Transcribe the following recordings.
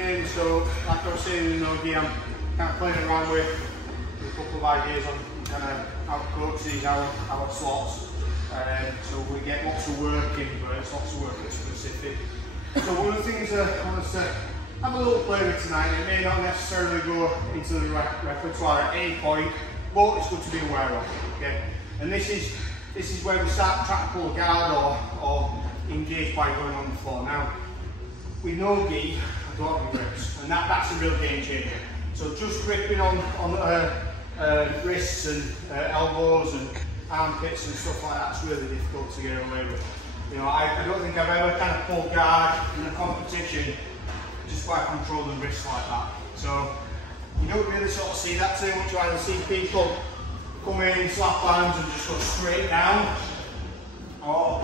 again, so like I was saying in NOGI, I'm kind of playing around with a couple of ideas on kind of how to coach these, our slots. So we get lots of work in, but it's lots of work that's specific. So one of the things I want us to have a little play with tonight, it may not necessarily go into the repertoire at any point, but it's good to be aware of, okay? And this is where we start trying to pull a guard or engage by going on the floor. Now, with NOGI, I don't have grips, and that's a real game changer. So just gripping on wrists and elbows and armpits and stuff like that's really difficult to get away with. You know, I don't think I've ever kind of pulled guard in a competition just by controlling wrists like that. So you don't really sort of see that too much. You either see people come in, slap hands and just go straight down, or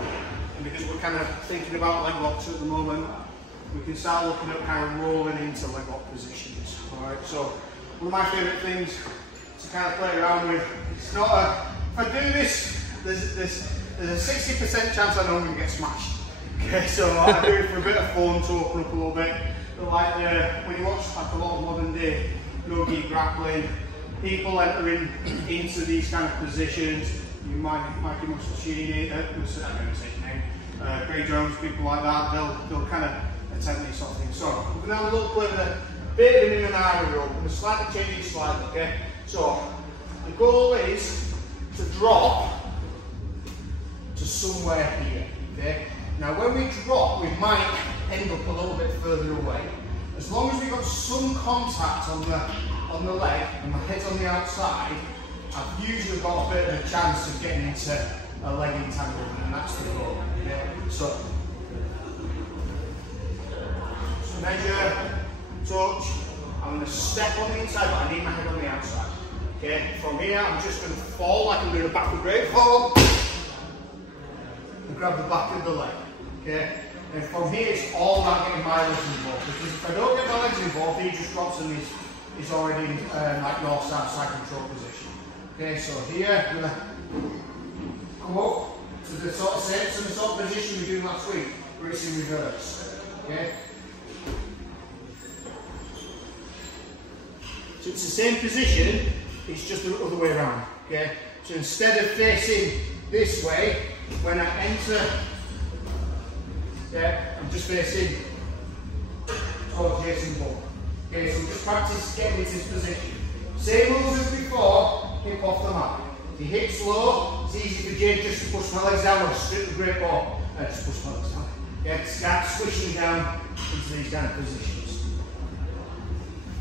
because we're kind of thinking about leg locks at the moment, we can start looking at kind of rolling into leg lock positions. Alright, so one of my favourite things to kind of play around with, it's not a, if I do this, there's a 60% chance I know I'm going to get smashed. Okay, so I do it for a bit of fun to open up a little bit. But like when you watch like a lot of modern day NOGI grappling, people entering into these kind of positions, you Mikey Mussolini, I'm going to say his name, Gray Jones, people like that, they'll kind of attempt these sort of things. So we're going to have a little play with a bit of an Imanari roll. We're going to slightly change it slightly, okay? So the goal is to drop to somewhere here, okay? Now when we drop, we might end up a little bit further away. As long as we've got some contact on the leg and my head's on the outside, I've usually got a bit of a chance of getting into a leg entanglement, and that's the goal. Okay? So measure, touch, I'm going to step on the inside, but I need my head on the outside. Okay? From here, I'm just going to fall like I'm doing a backward grade fall, and grab the back of the leg. Okay? And from here, it's all about getting my legs involved, because if I don't get my legs involved, he just drops and he's already in like north-south side control position. Okay, so here, I'm going to come up to the sort of same sort of position we did last week, where it's in reverse. Okay? So it's the same position, it's just the other way around. Okay? So instead of facing this way, when I enter, I'm just facing towards Jason Bull. Okay, so just practice getting into this position. Same rules as before, hip off the mat. If you hip slow, it's easy for Jake just to push my legs down or strip the grip or just push my legs down. Okay, start swishing down into these kind of positions.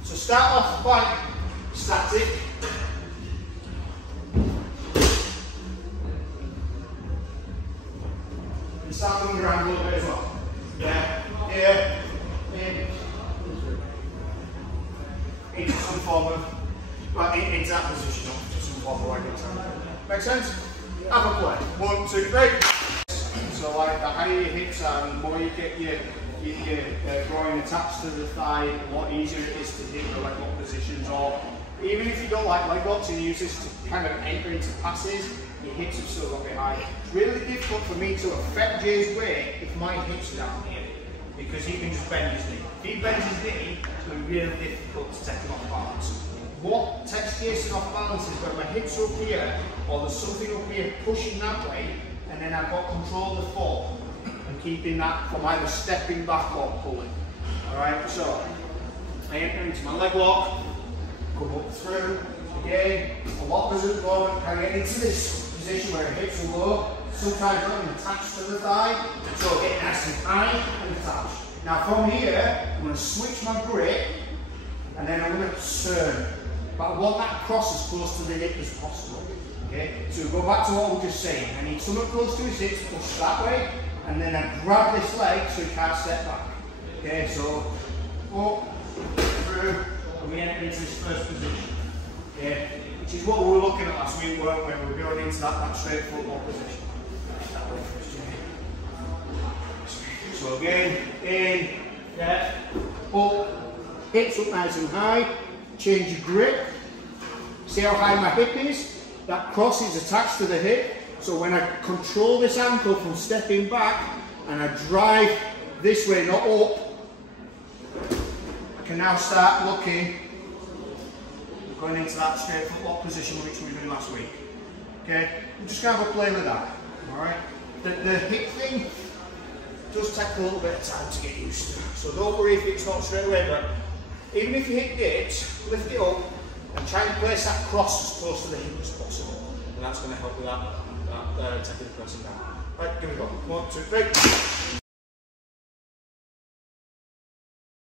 So start off quite static. And start moving around a little bit as well. Yeah, here, in. Into some form of, well, into that position, just some form of leg entanglement. Make sense? Have a play. 1, 2, 3. So like the higher your hips are, and the more you get your groin attached to the thigh, the more easier it is to hit the leg lock positions. Or even if you don't like leg locks and you use this to kind of enter into passes, your hips have still got to be high. It's really difficult for me to affect Jay's weight if my hips are down here, because he can just bend his knee. If he bends his knee, it's going to be really difficult to take him off balance. What takes Jason off balance is when my hips are up here, or there's something up here pushing that way, and then I've got control of the foot and keeping that from either stepping back or pulling. Alright, so I enter into my leg lock, come up through, again, a lot of us at the moment can get into this position where the hips are low, sometimes not even attached to the thigh, so get nice and high and attached. Now from here, I'm going to switch my grip, and then I'm going to turn. But I want that cross as close to the hip as possible. Okay? So go back to what we were just saying. I need something close to his hips, push that way, and then I grab this leg so he can't step back. Okay, so up, through, and we enter into this first position. Okay? Which is what we were looking at last week, weren't we? We were going into that straight football position. That way first, so again, in, yeah, up, hips up nice and high, change your grip. See how high my hip is? That cross is attached to the hip, so when I control this ankle from stepping back and I drive this way, not up, can now start looking, going into that straight footlock position which we were doing last week. Okay, we're just going to have a play with that. Alright, the hip thing does take a little bit of time to get used to, so don't worry if it's not straight away, but even if you hit gates, lift it up and try and place that cross as close to the hip as possible, and that's going to help with that taking the pressing down. Right, give it a go. 1, 2, 3.